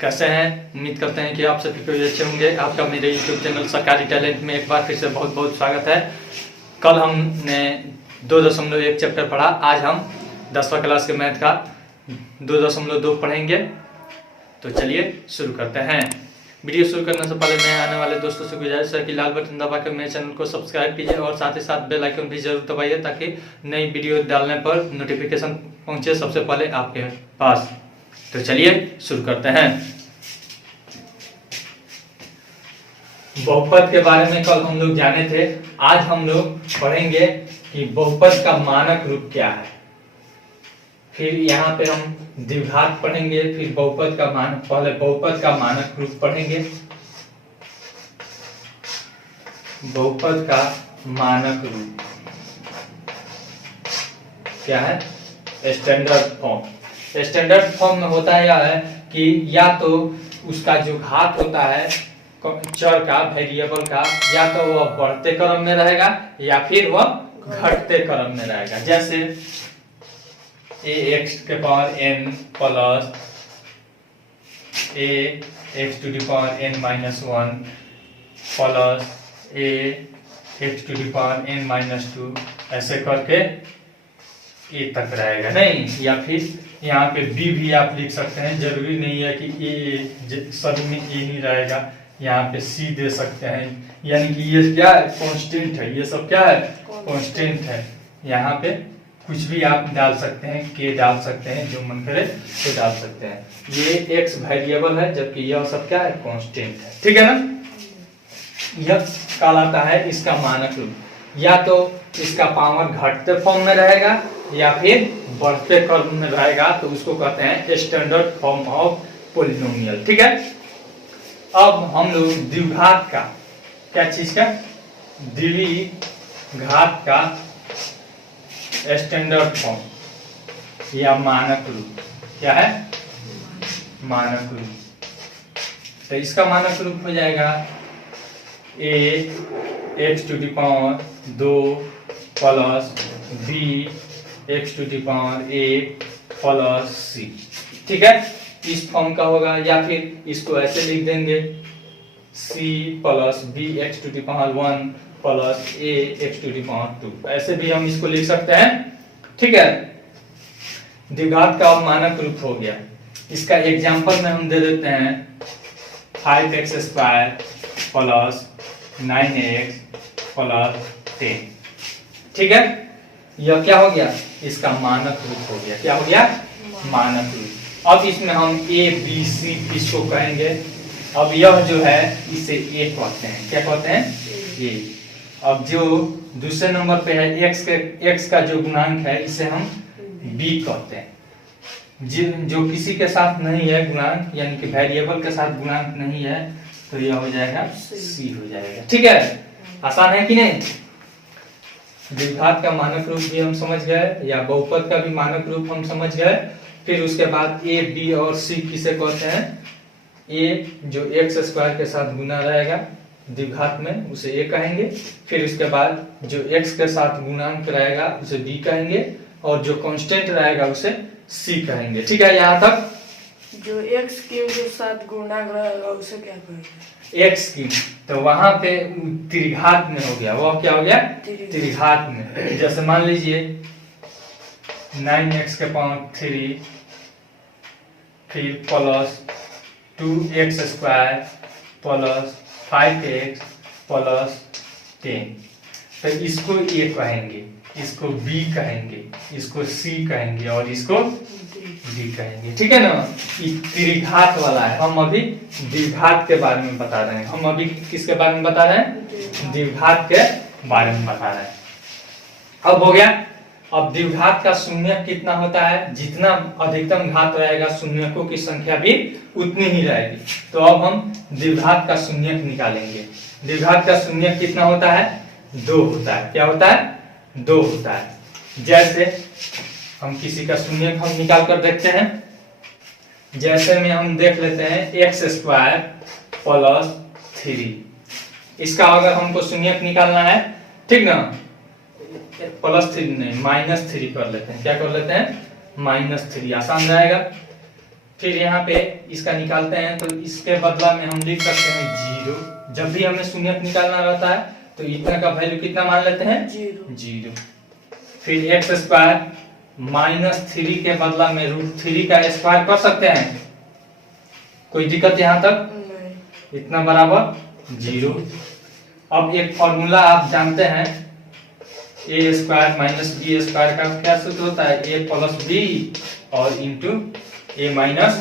कैसे हैं। उम्मीद करते हैं कि आप सभी को अच्छे होंगे। आपका मेरे YouTube चैनल सरकारी टैलेंट में एक बार फिर से बहुत बहुत स्वागत है। कल हमने 2.1 चैप्टर पढ़ा, आज हम 10वीं क्लास के मैथ का 2.2 पढ़ेंगे। तो चलिए शुरू करते हैं। वीडियो शुरू करने से पहले नए आने वाले दोस्तों से गुजारिश है कि लाल बटन दबाकर मेरे चैनल को सब्सक्राइब कीजिए और साथ ही साथ बेल आइकन भी जरूर दबाइए ताकि नई वीडियो डालने पर नोटिफिकेशन पहुंचे सबसे पहले आपके पास। तो चलिए शुरू करते हैं। बहुपद के बारे में कल हम लोग जाने थे, आज हम लोग पढ़ेंगे कि बहुपद का मानक रूप क्या है। फिर यहाँ पे हम द्विघात पढ़ेंगे, फिर बहुपद का मानक, पहले बहुपद का मानक रूप पढ़ेंगे। बहुपद का मानक रूप क्या है? Standard form. स्टैंडर्ड फॉर्म में होता है कि या तो उसका जो घात होता है चर का, वेरिएबल का, या तो वह बढ़ते क्रम में रहेगा या फिर वह घटते क्रम में रहेगा। जैसे ax के power n plus ax to the power n minus 1 plus ax to the power n minus 2, ऐसे करके ए तक रहेगा नहीं। या फिर यहाँ पे बी भी आप लिख सकते हैं, जरूरी नहीं है कि ए सभी में ए ही रहेगा, यहाँ पे सी दे सकते हैं। यानी कि ये क्या है? कांस्टेंट है। ये सब क्या है? कांस्टेंट है। यहाँ पे कुछ भी आप डाल सकते हैं, के डाल सकते हैं, जो मन करे तो डाल सकते हैं। ये एक्स वेरिएबल है जबकि यह सब क्या है? कांस्टेंट है। ठीक है ना? यह कहलाता है इसका मानक रूप। या तो इसका पावर घटते फॉर्म में रहेगा या फिर बढ़ते क्रम में रहेगा, तो उसको कहते हैं स्टैंडर्ड फॉर्म ऑफ पॉलिनोमियल। ठीक है। अब हम लोग द्विघात का, क्या चीज का? द्विघात का स्टैंडर्ड फॉर्म या मानक रूप क्या है? मानक रूप। तो इसका मानक रूप हो जाएगा a x to the power 2 plus b x to the power 1 plus c। ठीक है, इस फॉर्म का होगा। या फिर इसको ऐसे लिख देंगे c plus b x to the power 1 plus a x to the power 2, ऐसे भी हम इसको लिख सकते हैं। ठीक है, द्विघात का मानक रूप हो गया। इसका एग्जांपल में हम दे देते हैं 5x square plus 9x plus 10। ठीक है, यह क्या हो गया? इसका मानक रूप हो गया। क्या हो गया? मानक रूप। अब इसमें हम a b c इसको कहेंगे। अब यह जो है इसे a कहते हैं। क्या कहते हैं? a। अब जो दूसरे नंबर पे है x का जो गुणांक है इसे हम b कहते हैं। जो किसी के साथ नहीं है गुणांक, यानी कि वेरिएबल के साथ गुणांक नहीं है, तो यह हो जाएगा c हो जाएगा। ठीक है, आसान है कि नहीं? द्विघात का मानक रूप भी हम समझ गए, या बहुपद का भी मानक रूप हम समझ गए। फिर उसके बाद a b और c किसे कहते हैं? a जो x स्क्वायर के साथ गुना रहेगा द्विघात में उसे a कहेंगे। फिर उसके बाद जो x के साथ गुणांक रहेगा उसे b कहेंगे, और जो कांस्टेंट रहेगा उसे c कहेंगे। ठीक है, यहाँ तक। जो x के साथ गुणांक रहेगा उसे क्या कहेंगे? x की, तो वहां पे त्रिघात में हो गया। वह क्या हो गया? त्रिघात में। जैसे मान लीजिए 9x के पावर 3 फिर plus 2x square plus 5x plus 10, तो इसको a कहेंगे, इसको b कहेंगे, इसको c कहेंगे और इसको d कहेंगे। ठीक है ना? ये त्रिघात वाला है। हम अभी द्विघात के बारे में बता रहे हैं। हम अभी किसके बारे में बता रहे हैं? द्विघात के बारे में बता रहे हैं। अब हो गया। अब द्विघात का शून्य कितना होता है? जितना अधिकतम घात रहेगा शून्यकों की संख्या भी उतनी ही रहेगी। तो अब हम द्विघात का शून्य निकालेंगे। द्विघात का शून्य कितना होता है? 2 होता है। क्या होता है? 2 होता है। जैसे हम किसी का शून्य हम निकाल कर देखते हैं। जैसे में हम देख लेते हैं x स्क्वायर प्लस 3। इसका अगर हमको शून्य निकालना है, ठीक ना, +3 नहीं -3 कर लेते हैं। क्या कर लेते हैं? -3, आसान रहेगा। फिर यहाँ पे इसका निकालते हैं तो इसके बदला में हम लिख सकते हैं 0। जब भी हमें शून्य निकालना रहता है तो इतना का वैल्यू कितना मान लेते हैं 0। फिर एक्स स्क्वायर -3 के बदला में √3 का स्क्वायर कर सकते हैं। कोई दिक्कत यहाँ तक? नहीं। इतना बराबर 0। अब एक फॉर्मूला आप जानते हैं, a square minus B square का क्या सूत्र होता है? a प्लस बी और इंटू a माइनस।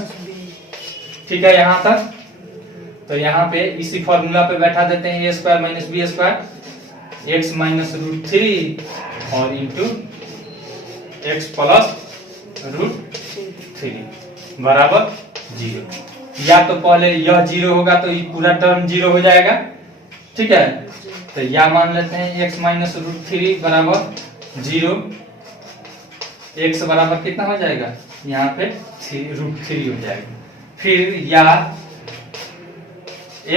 ठीक है यहाँ तक? तो यहाँ पे इसी फॉर्मूला पे बैठा देते हैं a square minus B square x minus √3 और इंटू x प्लस √3 बराबर 0। या तो पहले यह 0 होगा तो ये पूरा टर्म 0 हो जाएगा। ठीक है, तो या मान लेते हैं x माइनस √3 बराबर 0। x बराबर कितना हो जाएगा? यहाँ पे √3 हो जाएगा। फिर या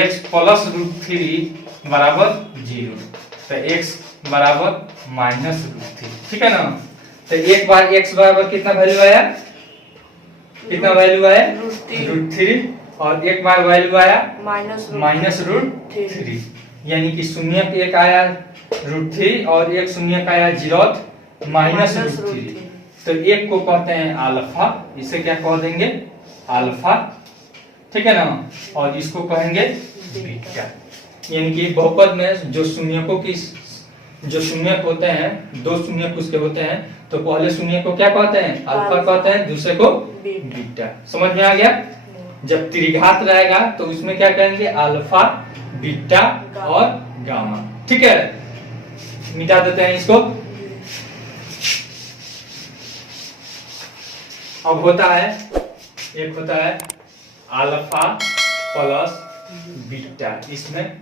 x प्लस √3 बराबर 0, तो x बराबर -√3। ठीक है ना? तो एक बार x बराबर कितना वैल्यू आया? कितना वैल्यू आया? √3। और एक बार वैल्यू आया -√3, यानी कि शून्य एक आया √3 और एक शून्य का आया 0 -√3। तो एक को कहते हैं अल्फा, इसे क्या कह देंगे? अल्फा। ठीक है ना? और इसको कहेंगे बीटा। यानी कि बहुपद में जो शून्यक होते हैं, दो शून्यक उसके होते हैं, तो पहले शून्य को क्या कहते हैं? अल्फा कहते हैं, दूसरे को बीटा। समझ में आ गया? जब त्रिघात रहेगा तो उसमें क्या कहेंगे? अल्फा, बीटा और गामा। ठीक है, मिटा देते हैं इसको। अब होता है, एक होता है अल्फा प्लस बीटा। इसमें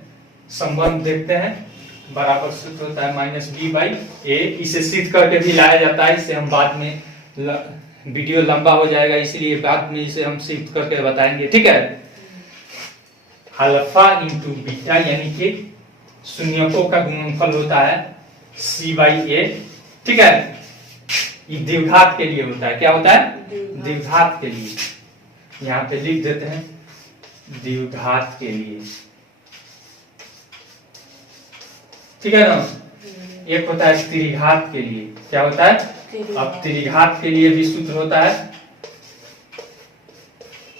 संबंध देखते हैं, बराबर सूत्र होता है -b/a। इसे सिद्ध करके भी लाया जाता है, इसे हम बाद में वीडियो लंबा हो जाएगा, इसलिए बाद में इसे हम सिद्ध करके बताएंगे। ठीक है, अल्फा इंटू बीटा यानी कि शून्यकों का गुणनफल होता है c/a। ठीक है, ये द्विघात के लिए होता है। क्या होता है? द्विघात के लिए। यहाँ पे लिख देते हैं द्विघात के लिए। ठीक है ना? एक होता है त्रिघात के लिए। क्या होता है? अब त्रिघात के लिए भी सूत्र होता है।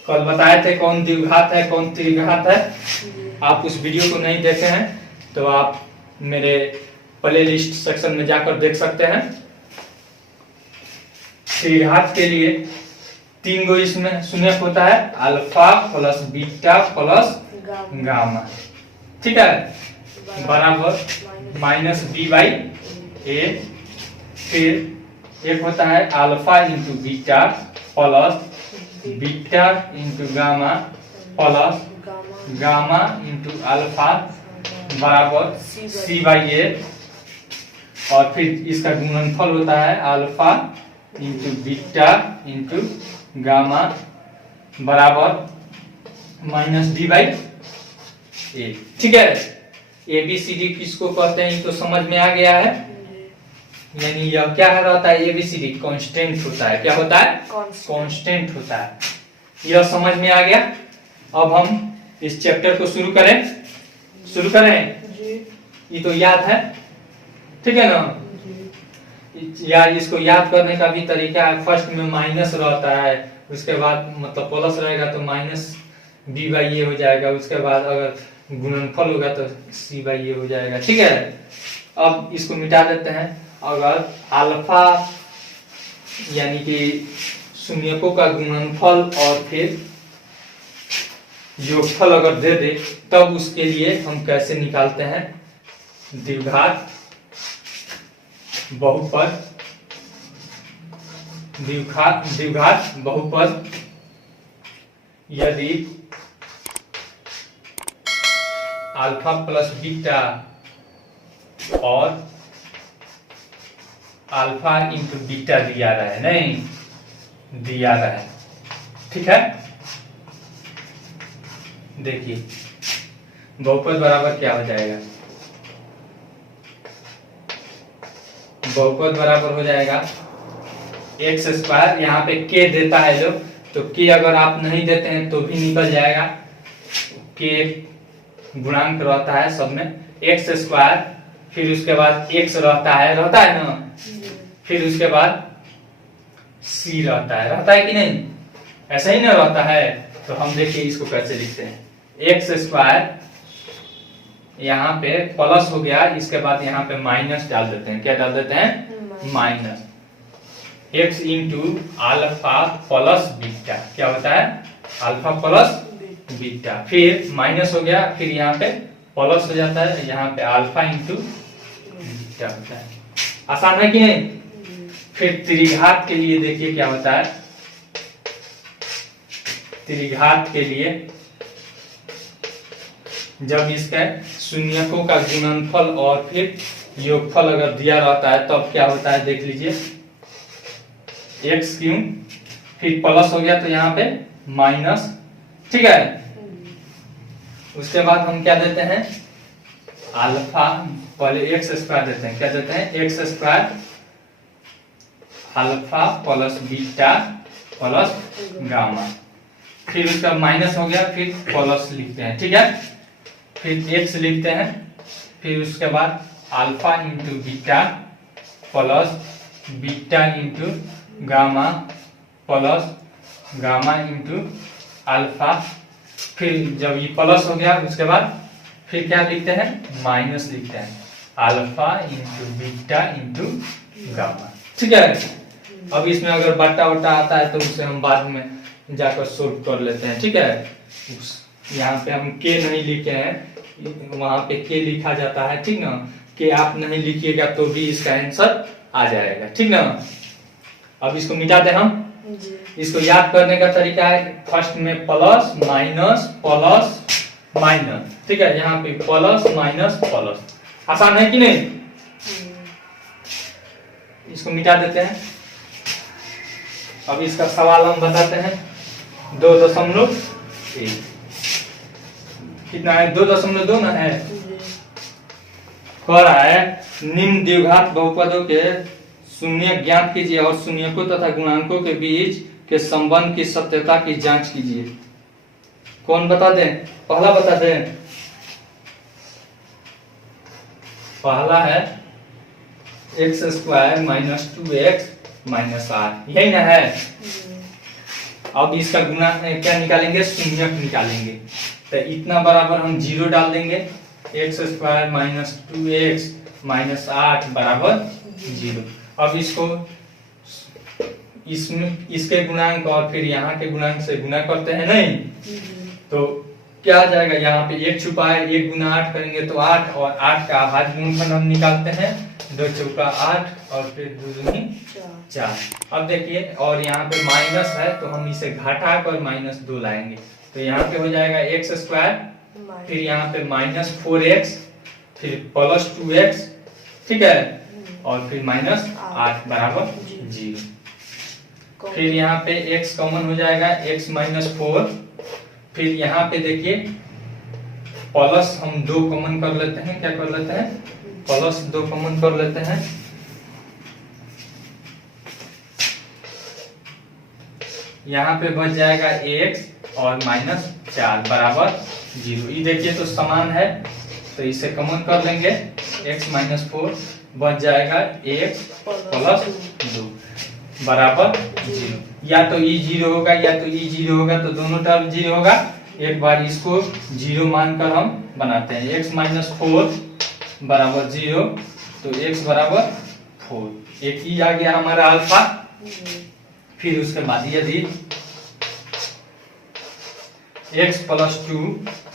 कल बताए थे कौन द्विघात है कौन त्रिघात है। आप उस वीडियो को नहीं देखे हैं तो आप मेरे प्लेलिस्ट सेक्शन में जाकर देख सकते हैं। त्रिघात के लिए 3 गो इसमें शून्यक होता है, alpha plus beta plus gamma. ठीक है, बराबर -b/a। फिर एक होता है alpha into beta plus beta into gamma plus gamma into alpha बराबर c/a। और फिर इसका गुणनफल होता है alpha into beta into gamma बराबर -d/a। ठीक है, ABCD किसको कहते हैं तो समझ में आ गया है। यानी यह क्या रहता है? ABCD कांस्टेंट होता है। क्या होता है? कांस्टेंट होता है। यह समझ में आ गया। अब हम इस चैप्टर को शुरू करें। ये तो याद है, ठीक है ना? यार इसको याद करने का भी तरीका है। फर्स्ट में माइनस रहता है, उसके बाद मतलब प्लस रहेगा तो -b/a हो जाएगा, उसके बाद अगर गुणनफल होगा तो c/a हो जाएगा। ठीक है, अब इसको मिटा देते हैं। अगर अल्फा यानी कि शून्यकों का गुणनफल और फिर योगफल अगर दे दे तब उसके लिए हम कैसे निकालते हैं? द्विघात बहुपद, द्विघात बहुपद यदि अल्फा प्लस बीटा और अल्फा इंटू बीटा दिया रहा है, नहीं दिया रहा है। ठीक है, देखिए बहुपद बराबर क्या हो जाएगा? बहुपद बराबर हो जाएगा x स्क्वायर, यहाँ पे k देता है जो, तो के अगर आप नहीं देते हैं तो भी निकल जाएगा। के गुणांक रहता है सब में एक्स स्क्वायर, फिर उसके बाद एक्स रहता है ना, फिर उसके बाद सी रहता है कि नहीं, ऐसा ही ना रहता है। तो हम देखिए इसको कैसे लिखते हैं, एक्स स्क्वायर यहाँ पे प्लस हो गया, इसके बाद यहाँ पे माइनस डाल देते हैं, क्या डाल देते हैं, minus x into alpha plus beta, क्या होता है, अल्फा प्लस बीटा, फिर माइनस हो गया, फिर यहाँ पे प्लस हो जाता है, यहाँ पे अल्फा इंटू बीटा होता है। आसान है कि नहीं। फिर त्रिघात के लिए देखिए क्या होता है, त्रिघात के लिए जब इसका शून्यकों का गुणनफल और फिर योगफल अगर दिया रहता है तब क्या होता है, देख लीजिए, एक्स क्यूब फिर प्लस हो गया तो यहाँ पे माइनस, ठीक है। उसके बाद हम क्या देते हैं, अल्फा, पहले एक्स स्क्वायर देते हैं, क्या देते हैं, x square alpha plus beta plus gamma, फिर उसका माइनस हो गया, फिर प्लस लिखते हैं, ठीक है, फिर एक्स लिखते हैं, फिर उसके बाद alpha into beta plus beta into gamma plus gamma into alpha, फिर जब ये प्लस हो गया उसके बाद फिर क्या लिखते हैं, माइनस लिखते हैं, alpha into beta into gamma, ठीक है। अब इसमें अगर बट्टा वट्टा आता है तो उसे हम बाद में जाकर सोल्व कर लेते हैं, ठीक है। यहाँ पे हम के नहीं लिखे हैं, वहां पे के लिखा जाता है, ठीक ना, के आप नहीं लिखिएगा तो भी इसका आंसर आ जाएगा, ठीक ना। अब इसको मिटा दे हम, इसको याद करने का तरीका है, फर्स्ट में प्लस माइनस, ठीक है, यहाँ पे प्लस माइनस प्लस, आसान है कि नहीं। इसको मिटा देते हैं। अब इसका सवाल हम बताते हैं, 2.1 कितना है, 2.2 ना है, कह रहा है निम्न द्विघात बहुपदों के शून्य ज्ञात कीजिए और शून्यकों तथा गुणांकों के बीच के संबंध की सत्यता की जांच कीजिए। कौन बता दें, पहला बता दें, पहला है x square minus 2x minus 8, यही ना है। अब इसका गुणा क्या निकालेंगे, शून्यक निकालेंगे, तो इतना बराबर हम 0 डाल देंगे, x square minus 2x minus 8 बराबर 0। अब इसको इसमें इसके गुणांक और फिर यहाँ के गुणांक से गुणा करते हैं नहीं, तो क्या आ जाएगा, यहाँ पे 1 छुपा है, 1 गुना 8 करेंगे तो 8, और 8 का अभाज्य गुणनफल हम निकालते हैं, 2 चौका 8 और फिर 2 दूनी 4। अब देखिए, और यहाँ पे माइनस है तो हम इसे घटा कर -2 लाएंगे, तो यहाँ पे हो जाएगा एक्स स्क्वायर, फिर यहाँ पे -4x, फिर प्लस 2x, ठीक है, और फिर -8 बराबर 0। फिर यहाँ पे x कॉमन हो जाएगा, x -4, फिर यहाँ पे देखिए प्लस हम 2 कॉमन कर लेते हैं, क्या कर लेते हैं, प्लस 2 कॉमन कर लेते हैं, यहाँ पे बच जाएगा x और -4 बराबर 0। ये देखिए तो समान है, तो इसे कॉमन कर लेंगे, x -4 बच जाएगा x प्लस 2 बराबर 0। या तो ई 0 होगा या तो ई 0 होगा, तो दोनों टर्म 0 होगा। एक बार इसको 0 मानकर हम बनाते हैं, x -4 बराबर 0, तो x बराबर 4, एक ही आ गया हमारा अल्फा। फिर उसके बाद यदि x प्लस 2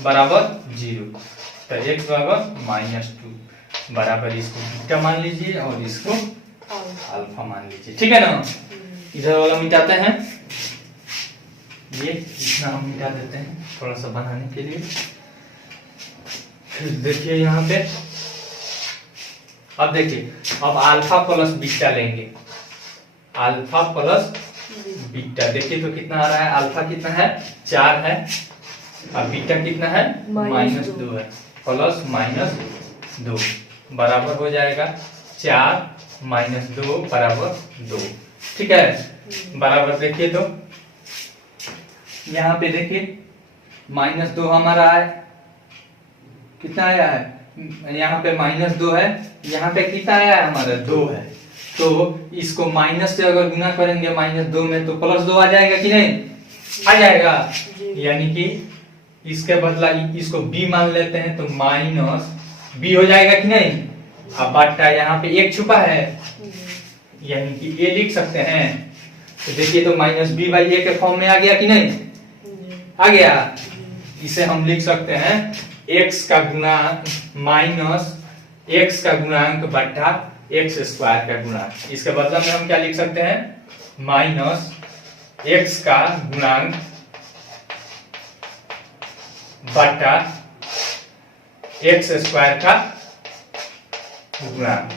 बराबर 0, तो x बराबर -2 बराबर, इसको बीटा मान लीजिए और इसको अल्फा मान लीजिए, ठीक है ना। इधर वाला मिटाते हैं, ये इतना हम मिटा देते हैं थोड़ा सा बनाने के लिए। फिर देखिए यहाँ पे, अब देखिए, अब अल्फा प्लस बीटा लेंगे, अल्फा प्लस बीटा, देखिए तो कितना आ रहा है, अल्फा कितना है 4 है, और बीटा कितना है -2 है, प्लस -2 बराबर हो जाएगा 4 -2 बराबर 2, ठीक है, बराबर देखिए तो यहाँ पे देखिए -2 हमारा है, कितना आया है, यहाँ पे -2 है, यहाँ पे कितना आया है हमारा 2 है। तो इसको माइनस से अगर गुना करेंगे -2 में तो +2 आ जाएगा कि नहीं, आ जाएगा। यानी कि इसके बदला इसको b मान लेते हैं तो -b हो जाएगा कि नहीं। अब बट्टा यहाँ पे 1 छुपा है, यानी कि a लिख सकते हैं। तो देखिए तो -b/a के फॉर्म में आ गया कि नहीं, आ गया। इसे हम लिख सकते हैं x का गुणांक माइनस x का गुणांक बट्टा x² का गुणांक। इसके बदले में हम क्या लिख सकते हैं, -x का गुणांक बट्टा x² का गुणांक।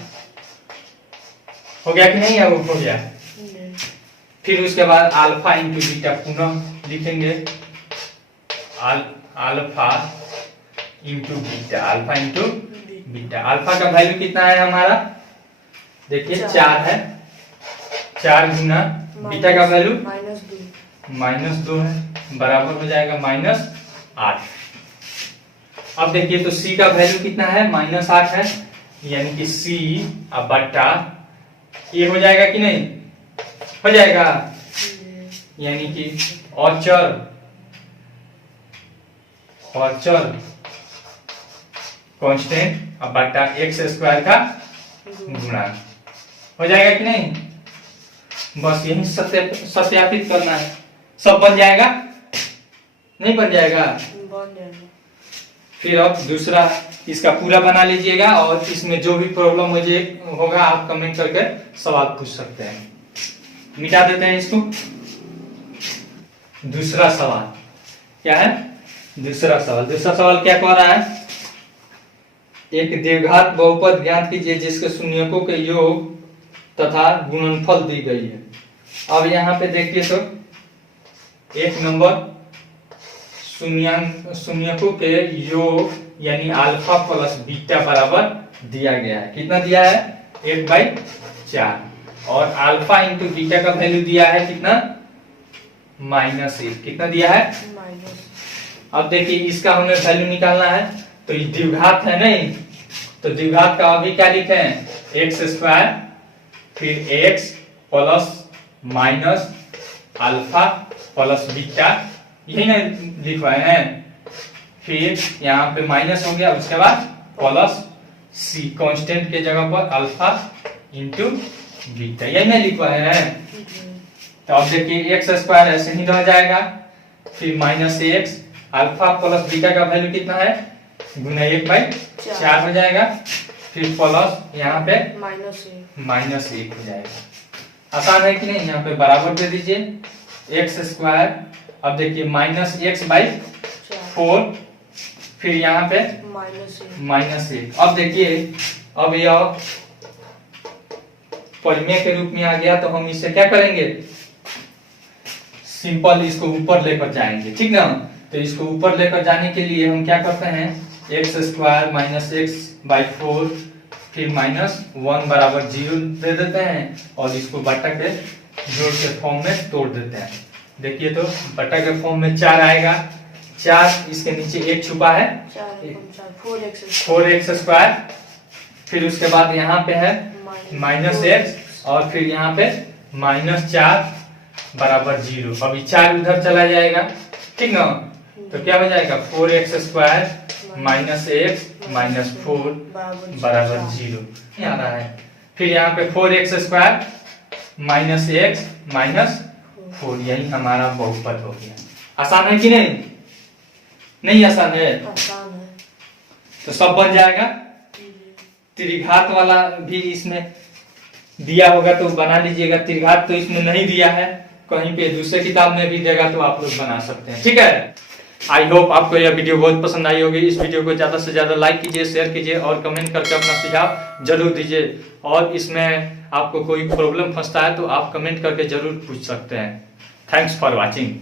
हो गया कि नहीं, अब हो गया। फिर उसके बाद अल्फा इंटू बीटा पुनः लिखेंगे, alpha into beta, alpha into beta. Alpha का वैल्यू कितना है हमारा, देखिए 4 है, 4 गुना बीटा का वैल्यू -2 है, बराबर हो जाएगा -8। अब देखिए तो c का वैल्यू कितना है, -8 है, यानी कि c अब बट्टा ये हो जाएगा कि नहीं, हो जाएगा। यानी कि अचर कांस्टेंट अब बट्टा x² का गुणांक हो जाएगा कि नहीं। बस यही सत्यापित करना है, सब बन जाएगा, नहीं बन जाएगा। फिर अब दूसरा इसका पूरा बना लीजिएगा और इसमें जो भी प्रॉब्लम मुझे होगा आप कमेंट करके सवाल पूछ सकते हैं। मिटा देते हैं इसको। दूसरा सवाल क्या है, दूसरा सवाल क्या कह रहा है, एक द्विघात बहुपद ज्ञात कीजिए जिसके शून्यकों के योग तथा गुणनफल दी गई है। अब यहाँ पे देखिए तो 1 नंबर शून्यकों के योग यानी अल्फा प्लस बीटा बराबर दिया गया है, कितना दिया है 1/4 और अल्फा इंटू बीटा का वैल्यू दिया है कितना -1, कितना दिया है अब देखिए इसका हमें वैल्यू निकालना है तो ये द्विघात है नहीं, तो द्विघात का अभी क्या लिखे हैं x² फिर x plus minus alpha plus beta, यही ना लिखवाए हैं। फिर यहाँ पे माइनस हो गया, उसके बाद प्लस c कांस्टेंट के जगह पर अल्फा इंटू बीटा, यही ना लिखवाए हैं। तो अब देखिए x² ऐसे ही रह जाएगा, फिर -x अल्फा प्लस बीटा का वैल्यू कितना है गुना 1/4 हो जाएगा, फिर प्लस यहाँ पे -1 हो जाएगा। आसान है कि नहीं, यहाँ पे बराबर दे दीजिए x²। अब देखिए -x/4 फिर यहाँ पे -1। अब देखिए अब यह परिमेय के रूप में आ गया तो हम इसे क्या करेंगे, सिंपल इसको ऊपर लेकर जाएंगे, ठीक ना। तो इसको ऊपर लेकर जाने के लिए हम क्या करते हैं x² -x/4 फिर -1 बराबर 0 दे देते हैं और इसको बट्टा के जोड़ के फॉर्म में तोड़ देते हैं। देखिए तो बट्टा के फॉर्म में 4 आएगा, 4 इसके नीचे 1 छुपा है 4x², फिर उसके बाद यहाँ पे है -x और फिर यहाँ पे -4 बराबर 0। अभी 4 उधर चला जाएगा, ठीक ना। तो क्या हो जाएगा 4x² -x -4 बराबर 0 आ रहा है। फिर यहाँ पे 4x² -x -4, यही हमारा बहुपद हो गया। आसान है कि नहीं, नहीं आसान है, तो सब बन जाएगा। त्रिघात वाला भी इसमें दिया होगा तो बना लीजिएगा, त्रिघात तो इसमें नहीं दिया है, कहीं पे दूसरे किताब में भी देगा तो आप लोग बना सकते हैं, ठीक है। आई होप आपको यह वीडियो बहुत पसंद आई होगी। इस वीडियो को ज्यादा से ज्यादा लाइक कीजिए, शेयर कीजिए और कमेंट करके अपना सुझाव जरूर दीजिए। और इसमें आपको कोई प्रॉब्लम फंसता है तो आप कमेंट करके जरूर पूछ सकते हैं। Thanks for watching.